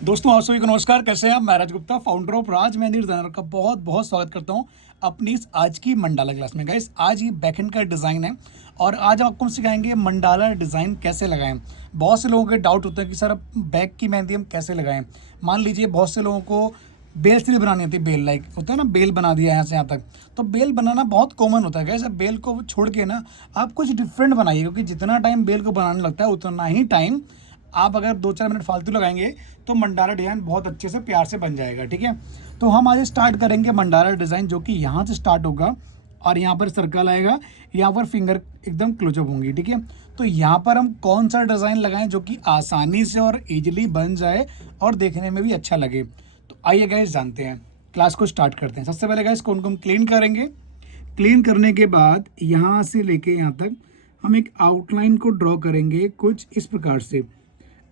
दोस्तों आप सभी को नमस्कार। कैसे हैं आप? मैं Raj Gupta, founder of Raj Mehndi designer का बहुत बहुत स्वागत करता हूं अपनी इस आज की मंडाला क्लास में। गाइस आज ये बैकएंड का डिज़ाइन है और आज हम आपको सिखाएंगे मंडाला डिज़ाइन कैसे लगाएं। बहुत से लोगों के डाउट होता है कि सर अब बैक की मेहंदी हम कैसे लगाएं। मान लीजिए बहुत से लोगों को बेल से नहीं बनानी होती, बेल लाइक होता है ना, बेल बना दिया यहाँ से यहाँ तक। तो बेल बनाना बहुत कॉमन होता है गाइस। अब बेल को छोड़ के ना आप कुछ डिफरेंट बनाइए, क्योंकि जितना टाइम बेल को बनाने लगता है उतना ही टाइम आप अगर 2-4 मिनट फालतू लगाएंगे तो मंडाला डिज़ाइन बहुत अच्छे से प्यार से बन जाएगा। ठीक है, तो हम आज स्टार्ट करेंगे मंडाला डिज़ाइन, जो कि यहाँ से स्टार्ट होगा और यहाँ पर सर्कल आएगा, यहाँ पर फिंगर एकदम क्लोजअप होंगी। ठीक है, तो यहाँ पर हम कौन सा डिज़ाइन लगाएं जो कि आसानी से और इजीली बन जाए और देखने में भी अच्छा लगे। तो आइए गाइस जानते हैं, क्लास को स्टार्ट करते हैं। सबसे पहले गाइस कौन को हम क्लीन करेंगे। क्लीन करने के बाद यहाँ से लेके यहाँ तक हम एक आउटलाइन को ड्रॉ करेंगे कुछ इस प्रकार से।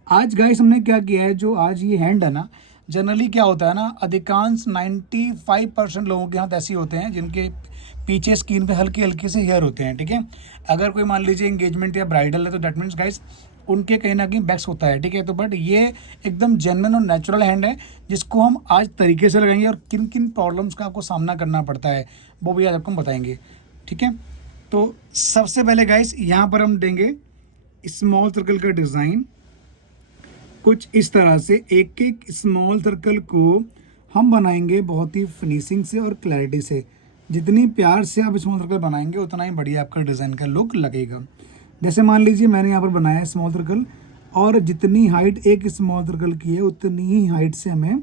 आज गाइस हमने क्या किया है, जो आज ये हैंड है ना, जनरली क्या होता है ना, अधिकांश 95% लोगों के हाथ ऐसे होते हैं जिनके पीछे स्किन पे हल्के हल्के से हेयर होते हैं। ठीक है, अगर कोई मान लीजिए एंगेजमेंट या ब्राइडल है तो दैट मीन्स गाइस उनके कहीं ना कहीं बैक्स होता है। ठीक है, तो बट ये एकदम जेन्युइन और नेचुरल हैंड है जिसको हम आज तरीके से लगाएंगे और किन किन प्रॉब्लम्स का आपको सामना करना पड़ता है वो भी आज आपको हम बताएंगे। ठीक है, तो सबसे पहले गाइस यहाँ पर हम देंगे स्मॉल सर्कल का डिज़ाइन कुछ इस तरह से। एक एक स्मॉल सर्कल को हम बनाएंगे बहुत ही फिनिशिंग से और क्लैरिटी से। जितनी प्यार से आप स्मॉल सर्कल बनाएंगे उतना ही बढ़िया आपका डिज़ाइन का लुक लगेगा। जैसे मान लीजिए मैंने यहाँ पर बनाया है स्मॉल सर्कल, और जितनी हाइट एक स्मॉल सर्कल की है उतनी ही हाइट से हमें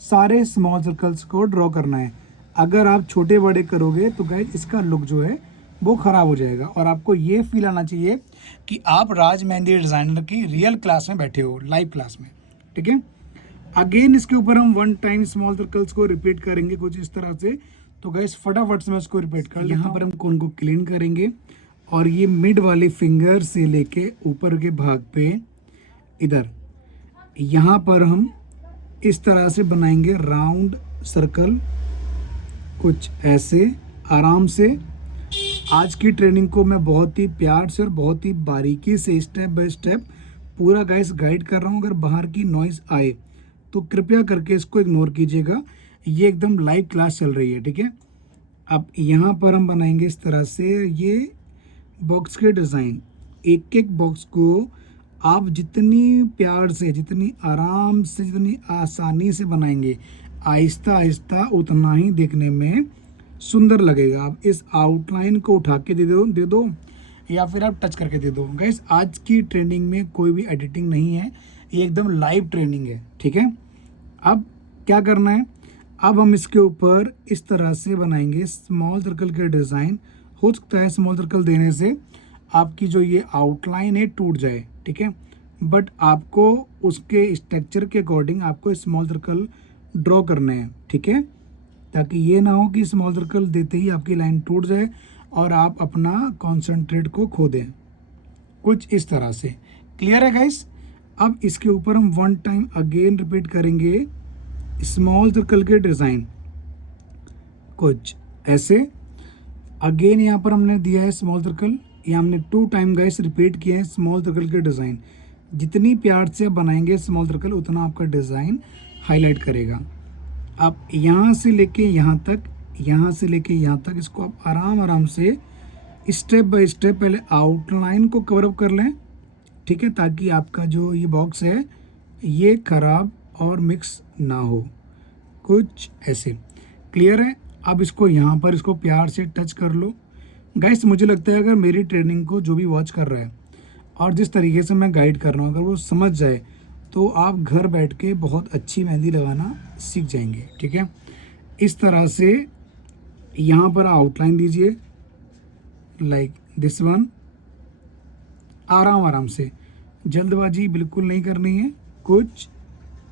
सारे स्मॉल सर्कल्स को ड्रॉ करना है। अगर आप छोटे बड़े करोगे तो गाइस इसका लुक जो है वो ख़राब हो जाएगा और आपको ये फील आना चाहिए कि आप राज मेहंदी डिज़ाइनर की रियल क्लास में बैठे हो, लाइव क्लास में। ठीक है, अगेन इसके ऊपर हम 1 टाइम स्मॉल सर्कल्स को रिपीट करेंगे कुछ इस तरह से। तो गाइस फटाफट से मैं इसको रिपीट कर, यहाँ पर हम कोन को क्लीन करेंगे और ये मिड वाले फिंगर से लेके ऊपर के भाग पे इधर यहाँ पर हम इस तरह से बनाएंगे राउंड सर्कल कुछ ऐसे आराम से। आज की ट्रेनिंग को मैं बहुत ही प्यार से और बहुत ही बारीकी से स्टेप बाय स्टेप पूरा गाइस गाइड कर रहा हूँ। अगर बाहर की नॉइज़ आए तो कृपया करके इसको इग्नोर कीजिएगा, ये एकदम लाइव क्लास चल रही है। ठीक है, अब यहाँ पर हम बनाएंगे इस तरह से ये बॉक्स के डिज़ाइन। एक एक बॉक्स को आप जितनी प्यार से, जितनी आराम से, जितनी आसानी से बनाएंगे, आहिस्ता आहिस्ता उतना ही देखने में सुंदर लगेगा। आप इस आउटलाइन को उठा के दे दो या फिर आप टच करके दे दो। गाइस आज की ट्रेनिंग में कोई भी एडिटिंग नहीं है, ये एकदम लाइव ट्रेनिंग है। ठीक है, अब क्या करना है, अब हम इसके ऊपर इस तरह से बनाएंगे स्मॉल सर्कल के डिज़ाइन। हो सकता है स्मॉल सर्कल देने से आपकी जो ये आउटलाइन है टूट जाए। ठीक है, बट आपको उसके स्ट्रक्चर के अकॉर्डिंग आपको स्मॉल सर्कल ड्रॉ करने हैं। ठीक है, ताकि ये ना हो कि स्मॉल सर्कल देते ही आपकी लाइन टूट जाए और आप अपना कॉन्सेंट्रेट को खो दें, कुछ इस तरह से। क्लियर है गाइस? अब इसके ऊपर हम 1 टाइम अगेन रिपीट करेंगे स्मॉल सर्कल के डिज़ाइन कुछ ऐसे। अगेन यहाँ पर हमने दिया है स्मॉल सर्कल, यहाँ हमने 2 टाइम गाइस रिपीट किए हैं स्मॉल सर्कल के डिज़ाइन। जितनी प्यार से बनाएंगे स्मॉल सर्कल उतना आपका डिज़ाइन हाईलाइट करेगा। अब यहाँ से लेके यहाँ तक, यहाँ से लेके यहाँ तक इसको आप आराम आराम से स्टेप बाय स्टेप पहले आउटलाइन को कवर अप कर लें। ठीक है, ताकि आपका जो ये बॉक्स है ये ख़राब और मिक्स ना हो, कुछ ऐसे। क्लियर है? अब इसको यहाँ पर इसको प्यार से टच कर लो। गाइस मुझे लगता है अगर मेरी ट्रेनिंग को जो भी वॉच कर रहा है और जिस तरीके से मैं गाइड कर रहा हूँ अगर वो समझ जाए तो आप घर बैठ के बहुत अच्छी मेहंदी लगाना सीख जाएंगे। ठीक है, इस तरह से यहाँ पर आउटलाइन दीजिए लाइक दिस वन, आराम आराम से, जल्दबाजी बिल्कुल नहीं करनी है, कुछ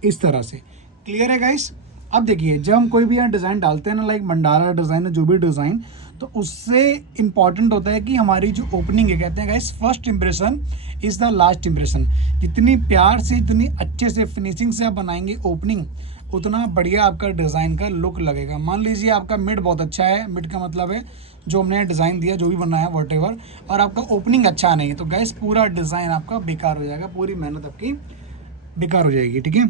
इस तरह से। क्लियर है गाइस? अब देखिए जब हम कोई भी यहाँ डिज़ाइन डालते हैं ना, लाइक मंडाला डिज़ाइन है जो भी डिज़ाइन, तो उससे इम्पॉर्टेंट होता है कि हमारी जो ओपनिंग है, कहते हैं guys first impression is the last impression. जितनी प्यार से, इतनी अच्छे से, फिनिशिंग से आप बनाएंगे ओपनिंग, उतना बढ़िया आपका डिज़ाइन का लुक लगेगा। मान लीजिए आपका मिड बहुत अच्छा है, मिड का मतलब है जो हमने डिज़ाइन दिया, जो भी बनाया वॉटेवर, और आपका ओपनिंग अच्छा नहीं है तो गाइस पूरा डिज़ाइन आपका बेकार हो जाएगा, पूरी मेहनत आपकी बेकार हो जाएगी। ठीक है,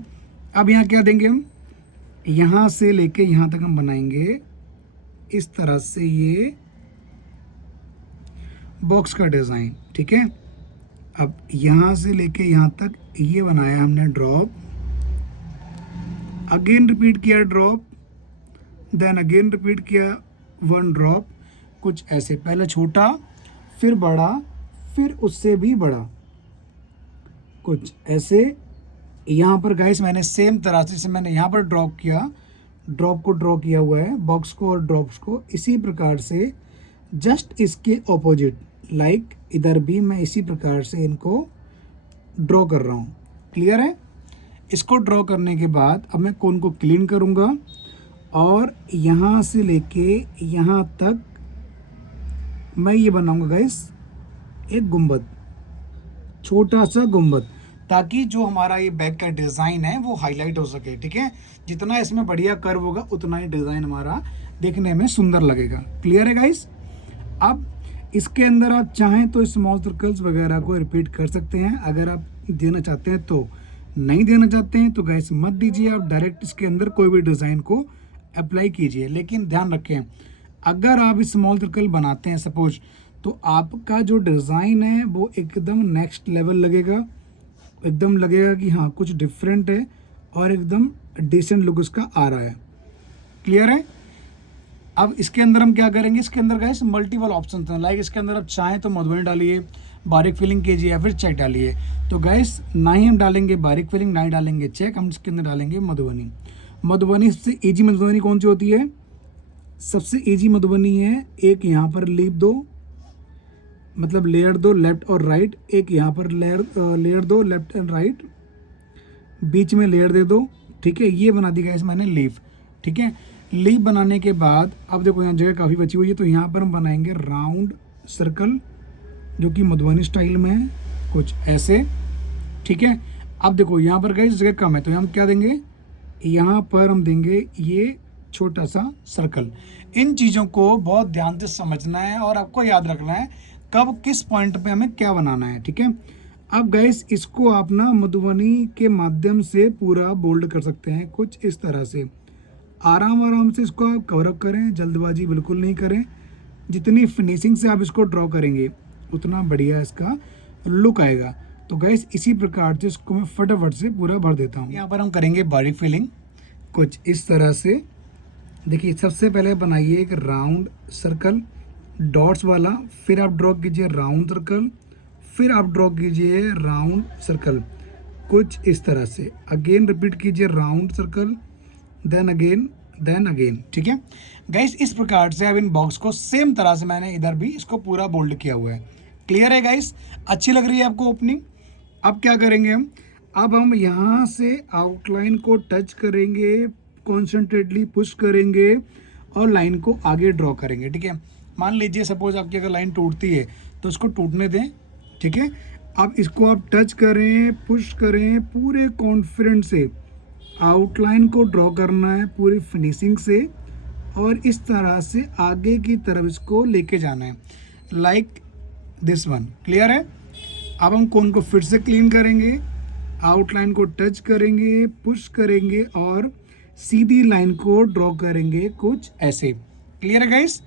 अब यहाँ क्या देंगे हम, यहाँ से लेके यहाँ तक हम बनाएंगे इस तरह से ये बॉक्स का डिज़ाइन, ठीक है। अब यहाँ से लेके यहाँ तक ये बनाया हमने ड्रॉप, अगेन रिपीट किया ड्रॉप, देन अगेन रिपीट किया वन ड्रॉप, कुछ ऐसे, पहले छोटा फिर बड़ा फिर उससे भी बड़ा, कुछ ऐसे। यहाँ पर गाइस मैंने सेम तरह से मैंने यहाँ पर ड्रॉप किया, ड्रॉप को ड्रॉ किया हुआ है, बॉक्स को और ड्रॉप्स को, इसी प्रकार से जस्ट इसके ऑपोजिट लाइक इधर भी मैं इसी प्रकार से इनको ड्रॉ कर रहा हूँ। क्लियर है? इसको ड्रॉ करने के बाद अब मैं कोन को क्लीन करूँगा और यहाँ से लेके यहाँ तक मैं ये बनाऊँगा गाइस एक गुंबद, छोटा सा गुंबद, ताकि जो हमारा ये बैग का डिज़ाइन है वो हाईलाइट हो सके, ठीक है। जितना इसमें बढ़िया कर्व होगा उतना ही डिज़ाइन हमारा देखने में सुंदर लगेगा। क्लियर है गाइस? अब इसके अंदर आप चाहें तो स्मॉल सर्कल्स वगैरह को रिपीट कर सकते हैं, अगर आप देना चाहते हैं तो। नहीं देना चाहते हैं तो गाइस मत दीजिए, आप डायरेक्ट इसके अंदर कोई भी डिज़ाइन को अप्लाई कीजिए। लेकिन ध्यान रखें, अगर आप स्मॉल सर्कल बनाते हैं सपोज, तो आपका जो डिज़ाइन है वो एकदम नेक्स्ट लेवल लगेगा, एकदम लगेगा कि हाँ कुछ डिफरेंट है और एकदम डिसेंट लुक उसका आ रहा है। क्लियर है? अब इसके अंदर हम क्या करेंगे, इसके अंदर गाइस मल्टीपल ऑप्शन हैं, लाइक इसके अंदर आप चाहें तो मधुबनी डालिए, बारीक फिलिंग कीजिए या फिर चेक डालिए। तो गाइस ना ही हम डालेंगे बारीक फिलिंग, ना ही डालेंगे चेक, हम इसके अंदर डालेंगे मधुबनी। मधुबनी सबसे ईजी मधुबनी कौन सी होती है? सबसे ईजी मधुबनी है, एक यहाँ पर लीप दो, मतलब लेयर दो लेफ्ट और राइट, एक यहाँ पर लेयर दो लेफ्ट एंड राइट, बीच में लेयर दे दो, ठीक है। ये बना दी गाइस मैंने लीफ, ठीक है। लीफ बनाने के बाद अब देखो यहाँ जगह काफ़ी बची हुई है, तो यहाँ पर हम बनाएंगे राउंड सर्कल जो कि मधुबनी स्टाइल में है, कुछ ऐसे, ठीक है। अब देखो यहाँ पर गाइस जगह कम है, तो हम क्या देंगे, यहाँ पर हम देंगे ये छोटा सा सर्कल। इन चीज़ों को बहुत ध्यान से समझना है और आपको याद रखना है कब किस पॉइंट पे हमें क्या बनाना है, ठीक है। अब गाइस इसको आप ना मधुबनी के माध्यम से पूरा बोल्ड कर सकते हैं, कुछ इस तरह से। आराम आराम से इसको आप कवर अप करें, जल्दबाजी बिल्कुल नहीं करें। जितनी फिनिशिंग से आप इसको ड्रॉ करेंगे उतना बढ़िया इसका लुक आएगा। तो गाइस इसी प्रकार से इसको मैं फटाफट से पूरा भर देता हूँ। यहाँ पर हम करेंगे बारीक फिलिंग, कुछ इस तरह से। देखिए सबसे पहले बनाइए एक राउंड सर्कल डॉट्स वाला, फिर आप ड्रॉ कीजिए राउंड सर्कल, फिर आप ड्रॉ कीजिए राउंड सर्कल, कुछ इस तरह से। अगेन रिपीट कीजिए राउंड सर्कल, देन अगेन, ठीक है गाइस। इस प्रकार से अब इन बॉक्स को सेम तरह से मैंने इधर भी इसको पूरा बोल्ड किया हुआ है। क्लियर है गाइस? अच्छी लग रही है आपको ओपनिंग? अब क्या करेंगे हम, अब हम यहाँ से आउटलाइन को टच करेंगे, कॉन्सेंट्रेटली पुश करेंगे और लाइन को आगे ड्रॉ करेंगे, ठीक है। मान लीजिए सपोज आपकी अगर लाइन टूटती है तो उसको टूटने दें, ठीक है। अब इसको आप टच करें, पुश करें, पूरे कॉन्फिडेंस से आउटलाइन को ड्रॉ करना है पूरी फिनिशिंग से, और इस तरह से आगे की तरफ इसको लेके जाना है, लाइक दिस वन। क्लियर है? अब हम कोन को फिर से क्लीन करेंगे, आउटलाइन को टच करेंगे, पुश करेंगे और सीधी लाइन को ड्रॉ करेंगे, कुछ ऐसे। क्लियर है गाइस?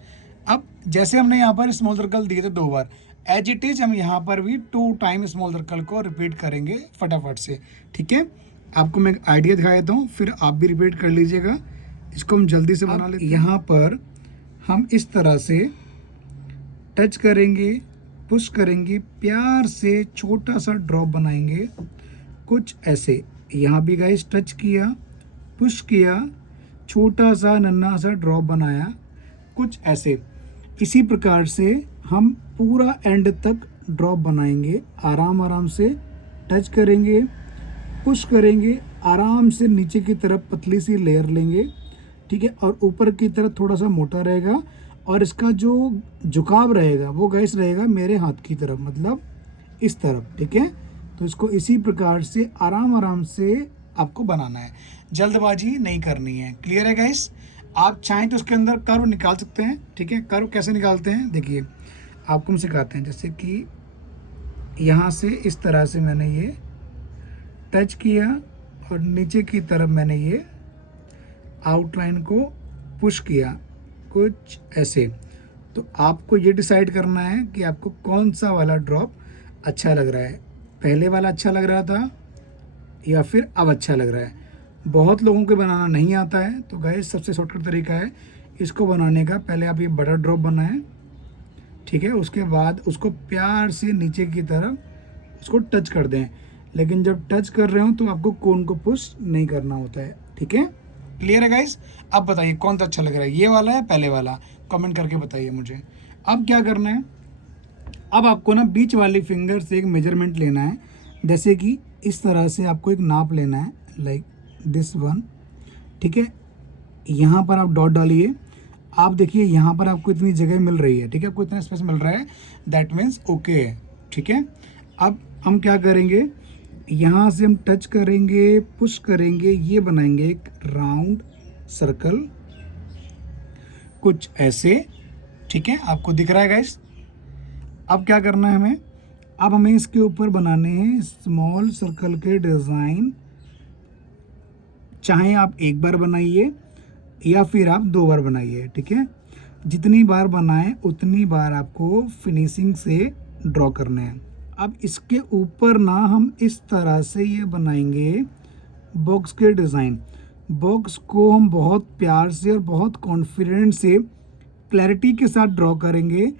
अब जैसे हमने यहाँ पर स्मॉल सर्कल दिए थे 2 बार, एज इट इज हम यहाँ पर भी 2 टाइम स्मॉल सर्कल को रिपीट करेंगे फटाफट से, ठीक है। आपको मैं एक आइडिया दिखा देता हूँ, फिर आप भी रिपीट कर लीजिएगा। इसको हम जल्दी से बना लेते हैं। यहाँ पर हम इस तरह से टच करेंगे, पुश करेंगे, प्यार से छोटा सा ड्रॉप बनाएंगे, कुछ ऐसे। यहाँ भी गाइस टच किया, पुश किया, छोटा सा नन्हा सा ड्रॉप बनाया, कुछ ऐसे। इसी प्रकार से हम पूरा एंड तक ड्रॉप बनाएंगे। आराम आराम से टच करेंगे, पुश करेंगे, आराम से नीचे की तरफ पतली सी लेयर लेंगे, ठीक है। और ऊपर की तरफ थोड़ा सा मोटा रहेगा और इसका जो झुकाव रहेगा वो गाइस रहेगा मेरे हाथ की तरफ, मतलब इस तरफ, ठीक है। तो इसको इसी प्रकार से आराम आराम से आपको बनाना है, जल्दबाजी नहीं करनी है। क्लियर है गाइस? आप चाहें तो उसके अंदर कर्व निकाल सकते हैं, ठीक है। कर्व कैसे निकालते हैं देखिए, आपको हम सिखाते हैं। जैसे कि यहाँ से इस तरह से मैंने ये टच किया और नीचे की तरफ मैंने ये आउटलाइन को पुश किया कुछ ऐसे। तो आपको ये डिसाइड करना है कि आपको कौन सा वाला ड्रॉप अच्छा लग रहा है, पहले वाला अच्छा लग रहा था या फिर अब अच्छा लग रहा है। बहुत लोगों को बनाना नहीं आता है, तो गाइस सबसे शॉर्टकट तरीका है इसको बनाने का, पहले आप ये बड़ा ड्रॉप बनाएं, ठीक है, उसके बाद उसको प्यार से नीचे की तरफ उसको टच कर दें, लेकिन जब टच कर रहे हो तो आपको कोन को पुश नहीं करना होता है, ठीक है। क्लियर है गाइस? अब बताइए कौन सा अच्छा लग रहा है, ये वाला है पहले वाला, कमेंट करके बताइए मुझे। अब क्या करना है, अब आपको ना बीच वाली फिंगर से एक मेजरमेंट लेना है, जैसे कि इस तरह से आपको एक नाप लेना है, लाइक दिस वन, ठीक है। यहाँ पर आप डॉट डालिए, आप देखिए यहाँ पर आपको इतनी जगह मिल रही है, ठीक है, आपको इतना स्पेस मिल रहा है, दैट मीन्स ओके है, ठीक है। अब हम क्या करेंगे, यहाँ से हम टच करेंगे, पुश करेंगे, ये बनाएंगे एक राउंड सर्कल कुछ ऐसे, ठीक है, आपको दिख रहा है गाइस। अब क्या करना है हमें, अब हमें इसके ऊपर बनाने हैं स्मॉल सर्कल के डिज़ाइन, चाहे आप एक बार बनाइए या फिर आप 2 बार बनाइए, ठीक है। जितनी बार बनाएं उतनी बार आपको फिनिशिंग से ड्रॉ करने हैं। अब इसके ऊपर ना हम इस तरह से ये बनाएंगे बॉक्स के डिज़ाइन। बॉक्स को हम बहुत प्यार से और बहुत कॉन्फिडेंट से क्लैरिटी के साथ ड्रॉ करेंगे।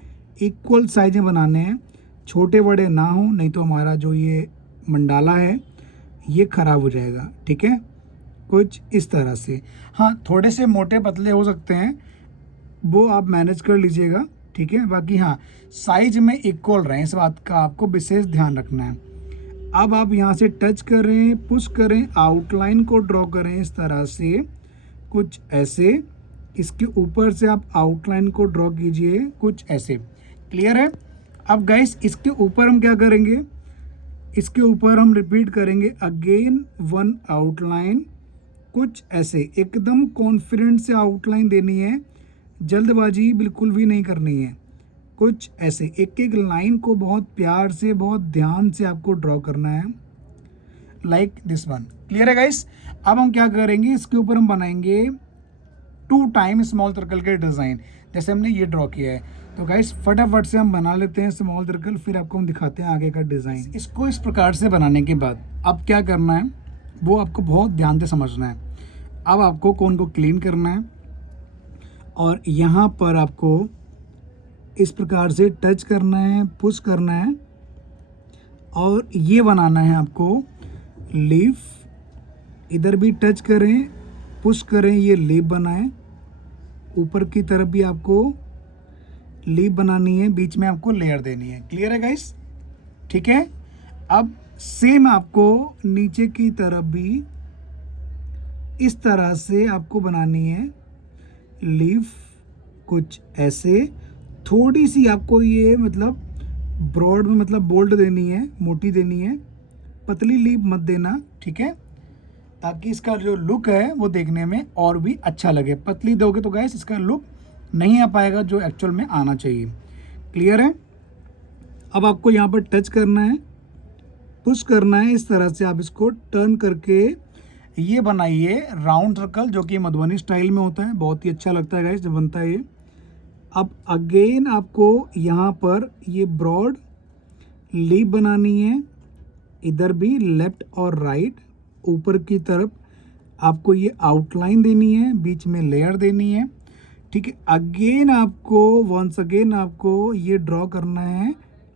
इक्वल साइजें बनाने हैं, छोटे बड़े ना हो, नहीं तो हमारा जो ये मंडाला है ये ख़राब हो जाएगा, ठीक है। कुछ इस तरह से, हाँ थोड़े से मोटे पतले हो सकते हैं, वो आप मैनेज कर लीजिएगा, ठीक है। बाकी हाँ साइज में इक्वल रहें, इस बात का आपको विशेष ध्यान रखना है। अब आप यहाँ से टच करें, पुश करें, आउटलाइन को ड्रॉ करें इस तरह से कुछ ऐसे, इसके ऊपर से आप आउटलाइन को ड्रॉ कीजिए कुछ ऐसे। क्लियर है? अब गाइस इसके ऊपर हम क्या करेंगे, इसके ऊपर हम रिपीट करेंगे अगेन वन आउटलाइन कुछ ऐसे, एकदम कॉन्फिडेंट से आउटलाइन देनी है, जल्दबाजी बिल्कुल भी नहीं करनी है। कुछ ऐसे एक एक लाइन को बहुत प्यार से बहुत ध्यान से आपको ड्रॉ करना है, लाइक दिस वन। क्लियर है गाइस? अब हम क्या करेंगे, इसके ऊपर हम बनाएंगे 2 टाइम स्मॉल सर्कल के डिज़ाइन, जैसे हमने ये ड्रॉ किया है। तो गाइस फटाफट से हम बना लेते हैं स्मॉल सर्कल, फिर आपको हम दिखाते हैं आगे का डिज़ाइन। इसको इस प्रकार से बनाने के बाद अब क्या करना है वो आपको बहुत ध्यान से समझना है। अब आपको कोन को क्लीन करना है और यहाँ पर आपको इस प्रकार से टच करना है, पुश करना है और ये बनाना है आपको लीफ। इधर भी टच करें, पुश करें, ये लीफ बनाएं। ऊपर की तरफ भी आपको लीफ बनानी है, बीच में आपको लेयर देनी है। क्लियर है गाइस? ठीक है। अब सेम आपको नीचे की तरफ भी इस तरह से आपको बनानी है लीफ कुछ ऐसे। थोड़ी सी आपको ये मतलब ब्रॉड में मतलब बोल्ड देनी है, मोटी देनी है, पतली लीफ मत देना, ठीक है, ताकि इसका जो लुक है वो देखने में और भी अच्छा लगे। पतली दोगे तो गैस इसका लुक नहीं आ पाएगा जो एक्चुअल में आना चाहिए। क्लियर है? अब आपको यहाँ पर टच करना है, पुश करना है, इस तरह से आप इसको टर्न करके ये बनाइए राउंड सर्कल, जो कि मधुबनी स्टाइल में होता है, बहुत ही अच्छा लगता है गाइस जब बनता है ये। अब अगेन आपको यहाँ पर ये ब्रॉड लीफ बनानी है, इधर भी लेफ्ट और राइट, ऊपर की तरफ आपको ये आउटलाइन देनी है, बीच में लेयर देनी है, ठीक है। अगेन आपको वंस अगेन आपको ये ड्रॉ करना है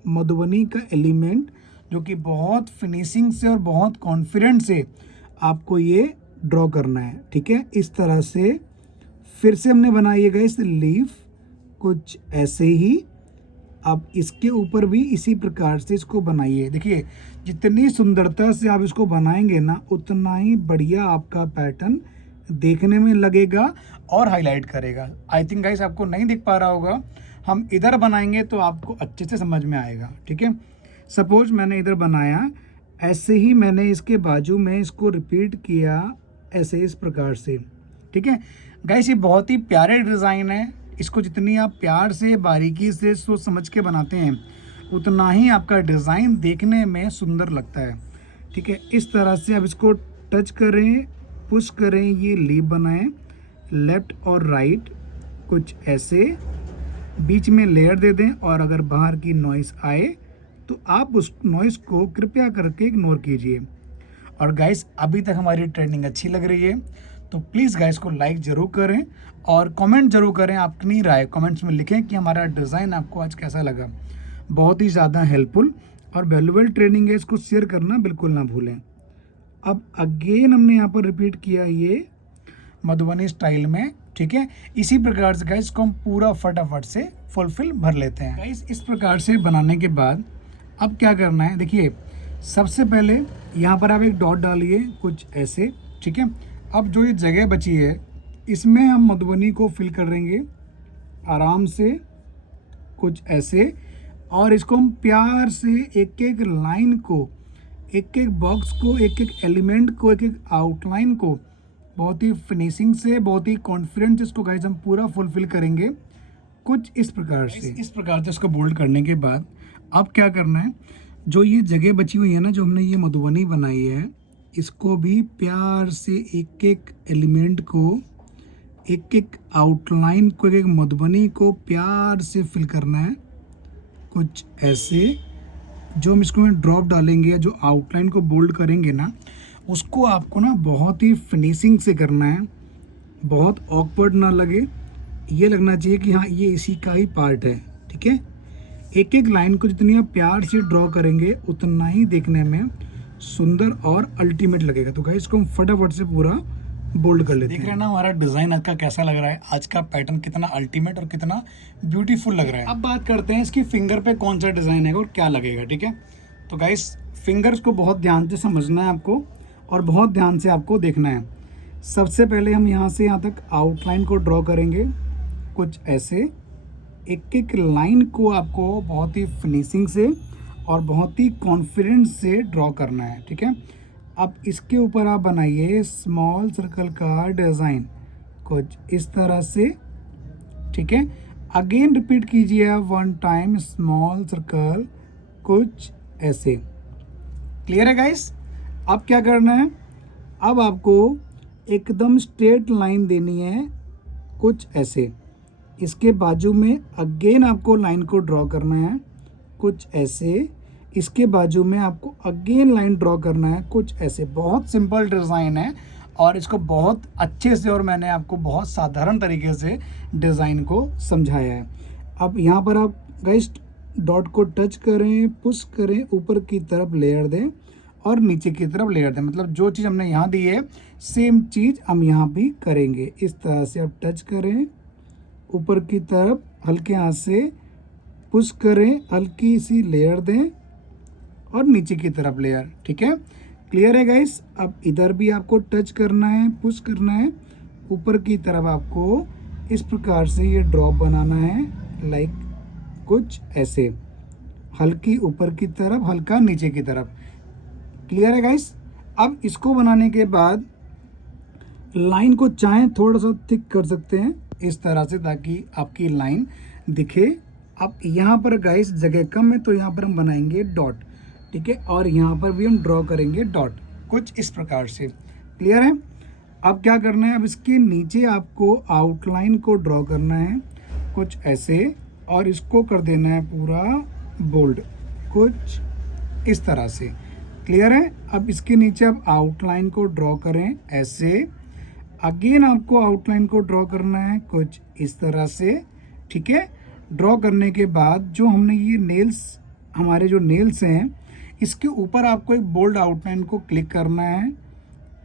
मधुबनी का एलिमेंट, जो कि बहुत फिनिशिंग से और बहुत कॉन्फिडेंट से आपको ये ड्रॉ करना है, ठीक है। इस तरह से फिर से हमने बनाइएगा इस लीफ कुछ ऐसे ही। अब इसके ऊपर भी इसी प्रकार से इसको बनाइए। देखिए जितनी सुंदरता से आप इसको बनाएंगे ना, उतना ही बढ़िया आपका पैटर्न देखने में लगेगा और हाईलाइट करेगा। आई थिंक गाइस आपको नहीं दिख पा रहा होगा, हम इधर बनाएंगे तो आपको अच्छे से समझ में आएगा, ठीक है। सपोज मैंने इधर बनाया, ऐसे ही मैंने इसके बाजू में इसको रिपीट किया ऐसे इस प्रकार से, ठीक है। गाइस ये बहुत ही प्यारे डिज़ाइन है, इसको जितनी आप प्यार से बारीकी से सोच समझ के बनाते हैं उतना ही आपका डिज़ाइन देखने में सुंदर लगता है, ठीक है। इस तरह से आप इसको टच करें, पुश करें, ये लीफ बनाएं, लेफ्ट और राइट कुछ ऐसे, बीच में लेयर दे दें। और अगर बाहर की नॉइस आए तो आप उस नॉइस को कृपया करके इग्नोर कीजिए। और गाइस अभी तक हमारी ट्रेनिंग अच्छी लग रही है तो प्लीज़ गाइस को लाइक ज़रूर करें और कमेंट ज़रूर करें, अपनी राय कमेंट्स में लिखें कि हमारा डिज़ाइन आपको आज कैसा लगा। बहुत ही ज़्यादा हेल्पफुल और वैल्यूएबल ट्रेनिंग है, इसको शेयर करना बिल्कुल ना भूलें। अब अगेन हमने यहाँ पर रिपीट किया ये मधुबनी स्टाइल में, ठीक है। इसी प्रकार से गाइस को हम पूरा फटाफट से फुलफिल भर लेते हैं। गाइस इस प्रकार से बनाने के बाद अब क्या करना है, देखिए सबसे पहले यहाँ पर आप एक डॉट डालिए कुछ ऐसे, ठीक है। अब जो ये जगह बची है इसमें हम मधुबनी को फिल करेंगे आराम से कुछ ऐसे, और इसको हम प्यार से एक एक लाइन को, एक एक बॉक्स को, एक एक एलिमेंट को, एक एक आउटलाइन को बहुत ही फिनिशिंग से, बहुत ही कॉन्फिडेंस इसको गाइस हम पूरा फुलफिल करेंगे कुछ इस प्रकार से। इस प्रकार से इसको बोल्ड करने के बाद अब क्या करना है, जो ये जगह बची हुई है ना, जो हमने ये मधुबनी बनाई है, इसको भी प्यार से एक एक एलिमेंट को, एक एक आउटलाइन को, एक एक मधुबनी को प्यार से फिल करना है कुछ ऐसे। जो हम इसको में ड्रॉप डालेंगे, जो आउटलाइन को बोल्ड करेंगे ना, उसको आपको ना बहुत ही फिनिशिंग से करना है, बहुत ऑकवर्ड ना लगे, ये लगना चाहिए कि हाँ ये इसी का ही पार्ट है, ठीक है। एक एक लाइन को जितनी आप प्यार से ड्रॉ करेंगे उतना ही देखने में सुंदर और अल्टीमेट लगेगा। तो गाइस इसको हम फटाफट से पूरा बोल्ड कर लेते हैं। देख रहे हैं ना हमारा डिज़ाइन आज का कैसा लग रहा है, आज का पैटर्न कितना अल्टीमेट और कितना ब्यूटीफुल लग रहा है। अब बात करते हैं इसकी फिंगर पे कौन सा डिज़ाइन है और क्या लगेगा, ठीक है। तो गाइस फिंगर्स को बहुत ध्यान से समझना है आपको और बहुत ध्यान से आपको देखना है। सबसे पहले हम यहाँ से यहाँ तक आउटलाइन को ड्रॉ करेंगे कुछ ऐसे, एक एक लाइन को आपको बहुत ही फिनिशिंग से और बहुत ही कॉन्फिडेंस से ड्रॉ करना है, ठीक है। अब इसके ऊपर आप बनाइए स्मॉल सर्कल का डिज़ाइन कुछ इस तरह से, ठीक है। अगेन रिपीट कीजिए आप 1 टाइम स्मॉल सर्कल कुछ ऐसे। क्लियर है गाइस। अब क्या करना है, अब आपको एकदम स्ट्रेट लाइन देनी है कुछ ऐसे। इसके बाजू में अगेन आपको लाइन को ड्रॉ करना है कुछ ऐसे। इसके बाजू में आपको अगेन लाइन ड्रॉ करना है कुछ ऐसे। बहुत सिंपल डिज़ाइन है और इसको बहुत अच्छे से और मैंने आपको बहुत साधारण तरीके से डिज़ाइन को समझाया है। अब यहाँ पर आप गाइस डॉट को टच करें, पुश करें, ऊपर की तरफ लेयर दें और नीचे की तरफ लेयर दें। मतलब जो चीज़ हमने यहाँ दी है सेम चीज़ हम यहाँ भी करेंगे। इस तरह से आप टच करें, ऊपर की तरफ हल्के हाथ से पुश करें, हल्की सी लेयर दें और नीचे की तरफ लेयर, ठीक है। क्लियर है गाइस। अब इधर भी आपको टच करना है, पुश करना है, ऊपर की तरफ आपको इस प्रकार से ये ड्रॉप बनाना है लाइक कुछ ऐसे, हल्की ऊपर की तरफ, हल्का नीचे की तरफ। क्लियर है गाइस। अब इसको बनाने के बाद लाइन को चाहें थोड़ा सा थिक कर सकते हैं इस तरह से ताकि आपकी लाइन दिखे। अब यहाँ पर गाइस जगह कम है तो यहाँ पर हम बनाएंगे डॉट, ठीक है। और यहाँ पर भी हम ड्रॉ करेंगे डॉट कुछ इस प्रकार से। क्लियर है। अब क्या करना है, अब इसके नीचे आपको आउटलाइन को ड्रॉ करना है कुछ ऐसे और इसको कर देना है पूरा बोल्ड कुछ इस तरह से। क्लियर है। अब इसके नीचे आप आउटलाइन को ड्रॉ करें ऐसे, अगेन आपको आउटलाइन को ड्रॉ करना है कुछ इस तरह से, ठीक है। ड्रॉ करने के बाद जो हमने ये नेल्स, हमारे जो नेल्स हैं, इसके ऊपर आपको एक बोल्ड आउटलाइन को क्लिक करना है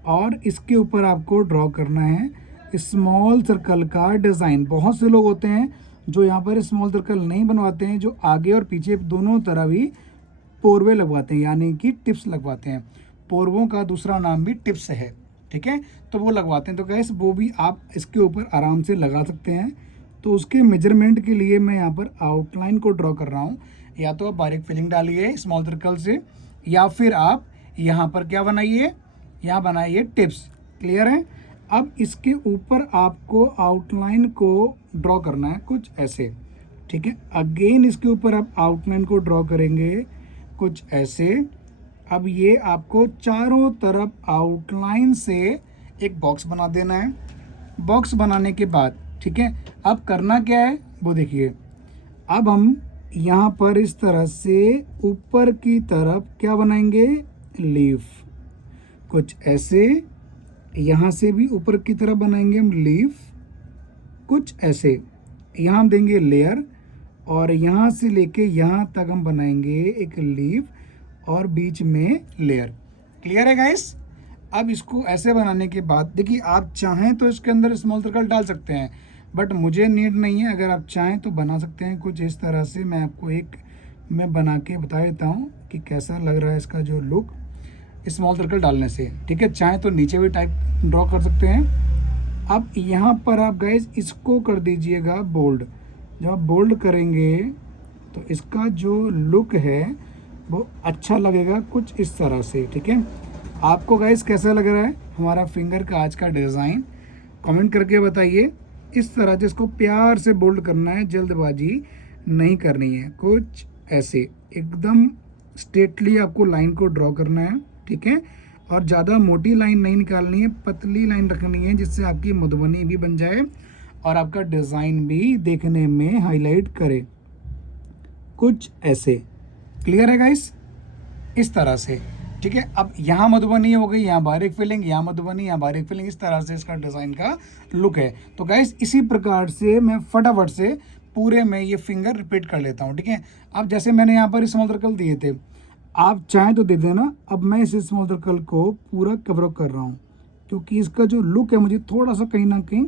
और इसके ऊपर आपको ड्रॉ करना है स्मॉल सर्कल का डिज़ाइन। बहुत से लोग होते हैं जो यहाँ पर स्मॉल सर्कल नहीं बनवाते हैं, जो आगे और पीछे दोनों तरफ ही पोरवे लगवाते हैं, यानी कि टिप्स लगवाते हैं। पोरवों का दूसरा नाम भी टिप्स है, ठीक है। तो वो लगवाते हैं, तो गाइस वो भी आप इसके ऊपर आराम से लगा सकते हैं। तो उसके मेजरमेंट के लिए मैं यहाँ पर आउटलाइन को ड्रॉ कर रहा हूँ। या तो आप बारीक फिलिंग डालिए स्मॉल सर्कल से, या फिर आप यहाँ पर क्या बनाइए, यहाँ बनाइए टिप्स। क्लियर है। अब इसके ऊपर आपको आउटलाइन को ड्रॉ करना है कुछ ऐसे, ठीक है। अगेन इसके ऊपर आप आउटलाइन को ड्रॉ करेंगे कुछ ऐसे। अब ये आपको चारों तरफ आउटलाइन से एक बॉक्स बना देना है। बॉक्स बनाने के बाद ठीक है, अब करना क्या है वो देखिए। अब हम यहाँ पर इस तरह से ऊपर की तरफ क्या बनाएंगे, लीफ, कुछ ऐसे। यहाँ से भी ऊपर की तरफ बनाएंगे हम लीफ, कुछ ऐसे। यहाँ हम देंगे लेयर, और यहाँ से लेके यहाँ तक हम बनाएंगे एक लीफ और बीच में लेयर। क्लियर है गाइस? अब इसको ऐसे बनाने के बाद देखिए, आप चाहें तो इसके अंदर स्मॉल सर्कल डाल सकते हैं, बट मुझे नीड नहीं है। अगर आप चाहें तो बना सकते हैं कुछ इस तरह से। मैं आपको एक मैं बना के बता देता हूँ कि कैसा लग रहा है इसका जो लुक स्मॉल सर्कल डालने से। ठीक है, चाहें तो नीचे भी टाइप ड्रॉ कर सकते हैं। अब यहाँ पर आप गाइस इसको कर दीजिएगा बोल्ड। जब आप बोल्ड करेंगे तो इसका जो लुक है वो अच्छा लगेगा कुछ इस तरह से। ठीक है, आपको गाइस कैसा लग रहा है हमारा फिंगर का आज का डिज़ाइन, कमेंट करके बताइए। इस तरह से इसको प्यार से बोल्ड करना है, जल्दबाजी नहीं करनी है। कुछ ऐसे एकदम स्ट्रेटली आपको लाइन को ड्रॉ करना है। ठीक है, और ज़्यादा मोटी लाइन नहीं निकालनी है, पतली लाइन रखनी है, जिससे आपकी मधुबनी भी बन जाए और आपका डिज़ाइन भी देखने में हाईलाइट करे। कुछ ऐसे। क्लियर है गाइस? इस तरह से। ठीक है, अब यहाँ मधुबनी हो गई, यहाँ बारीक फिलिंग, यहाँ मधुबनी, यहाँ बारीक फिलिंग। इस तरह से इसका डिज़ाइन का लुक है। तो गाइस इसी प्रकार से मैं फटाफट से पूरे में ये फिंगर रिपीट कर लेता हूँ। ठीक है, अब जैसे मैंने यहाँ पर स्मॉल सर्कल दिए थे, आप चाहें तो दे देना। अब मैं इस स्मॉल सर्कल को पूरा कवर अप कर रहा हूँ, क्योंकि इसका जो लुक है मुझे थोड़ा सा कहीं ना कहीं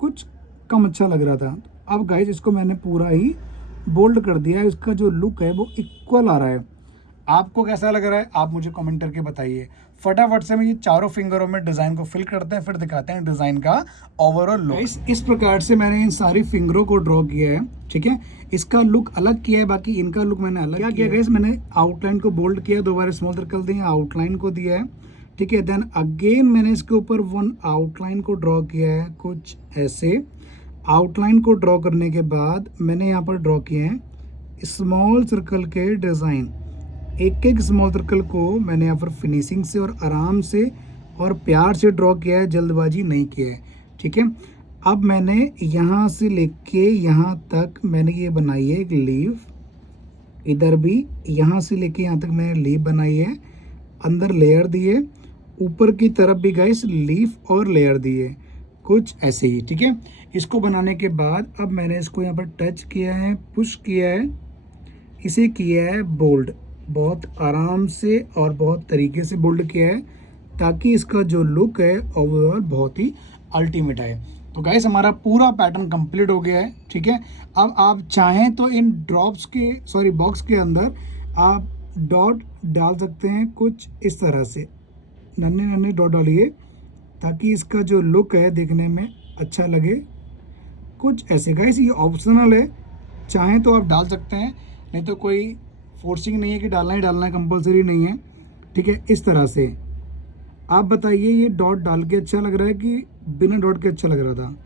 कुछ कम अच्छा लग रहा था। अब गाइस इसको मैंने पूरा ही बोल्ड कर दिया है। इसका जो लुक है वो इक्वल आ रहा है। आपको कैसा लग रहा है आप मुझे कमेंट करके बताइए। फटाफट से मैं ये चारों फिंगरों में डिज़ाइन को फिल करते हैं, फिर दिखाते हैं डिज़ाइन का ओवरऑल लुक। इस प्रकार से मैंने इन सारी फिंगरों को ड्रॉ किया है। ठीक है, इसका लुक अलग किया है, बाकी इनका लुक मैंने अलग क्या किया गाइस, मैंने आउटलाइन को बोल्ड किया, दोबारा स्मॉल सर्कल दिए, आउटलाइन को दिया है। ठीक है, देन अगेन मैंने इसके ऊपर वन आउटलाइन को ड्रॉ किया है कुछ ऐसे। आउटलाइन को ड्रॉ करने के बाद मैंने यहाँ पर ड्रॉ किए हैं स्मॉल सर्कल के डिज़ाइन। एक एक स्मॉल सर्कल को मैंने यहाँ पर फिनिशिंग से और आराम से और प्यार से ड्रॉ किया है, जल्दबाजी नहीं किया है। ठीक है, अब मैंने यहाँ से लेके यहाँ तक मैंने ये बनाई है एक लीफ, इधर भी यहाँ से लेके यहाँ तक मैंने लीफ बनाई है, अंदर लेयर दिए, ऊपर की तरफ भी गाइस लीफ और लेयर दिए, कुछ ऐसे ही। ठीक है, इसको बनाने के बाद अब मैंने इसको यहाँ पर टच किया है, पुश किया है, इसे किया है बोल्ड, बहुत आराम से और बहुत तरीके से बोल्ड किया है, ताकि इसका जो लुक है ओवरऑल बहुत ही अल्टीमेट आए। तो गाइस हमारा पूरा पैटर्न कंप्लीट हो गया है। ठीक है, अब आप चाहें तो इन बॉक्स के अंदर आप डॉट डाल सकते हैं, कुछ इस तरह से नन्हे नन्हे डॉट डालिए, ताकि इसका जो लुक है देखने में अच्छा लगे। कुछ ऐसे गाइस, ये ऑप्शनल है, चाहें तो आप डाल सकते हैं, नहीं तो कोई फोर्सिंग नहीं है कि डालना ही डालना है, कंपलसरी नहीं है। ठीक है, इस तरह से आप बताइए ये डॉट डाल के अच्छा लग रहा है कि बिना डॉट के अच्छा लग रहा था,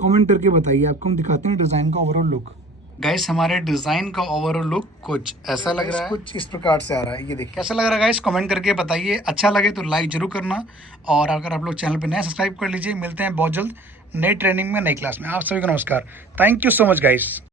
कमेंट करके बताइए। आपको हम दिखाते हैं डिज़ाइन का ओवरऑल लुक। गाइस हमारे डिज़ाइन का ओवरऑल लुक कुछ ऐसा लग रहा है, कुछ इस प्रकार से आ रहा है। ये देखिए कैसा लग रहा है गाइस, कमेंट करके बताइए। अच्छा लगे तो लाइक जरूर करना, और अगर आप लोग चैनल पर नए सब्सक्राइब कर लीजिए। मिलते हैं बहुत जल्द नई ट्रेनिंग में, नई क्लास में। आप सभी को नमस्कार, thank you so much guys.